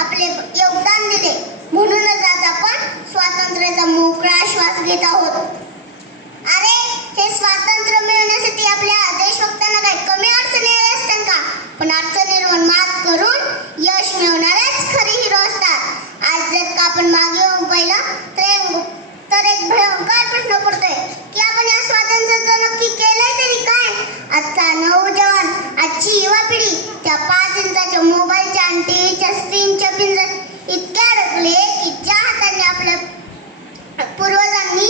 आपले योगदान दिले, म्हणूनच आज आपण स्वातंत्र्याचा मोकळा श्वास घेत आहोत. अरे, हे स्वातंत्र्य मिळवण्यासाठी आपल्या देशभक्तांना काही कमी अडचणी आल्या असतात का? पण अडचणींवर मात करून यश मिळवणारेच खरे हिरो असतात. आज जर का आपण मागे येऊन पाहिलं तर एक भयंकर प्रश्न पडतोय की आपण या स्वातंत्र्याचं नक्की केलंय तरी काय? आजचा नौजवान, आजची युवा पिढी त्या 5 इंचाच्या मोबाईलच्या आणि टीव्हीच्या स्क्रीनच्या पिंजऱ्यात इतक्या अडकले की ज्या हाताने आपल्या पूर्वजांनी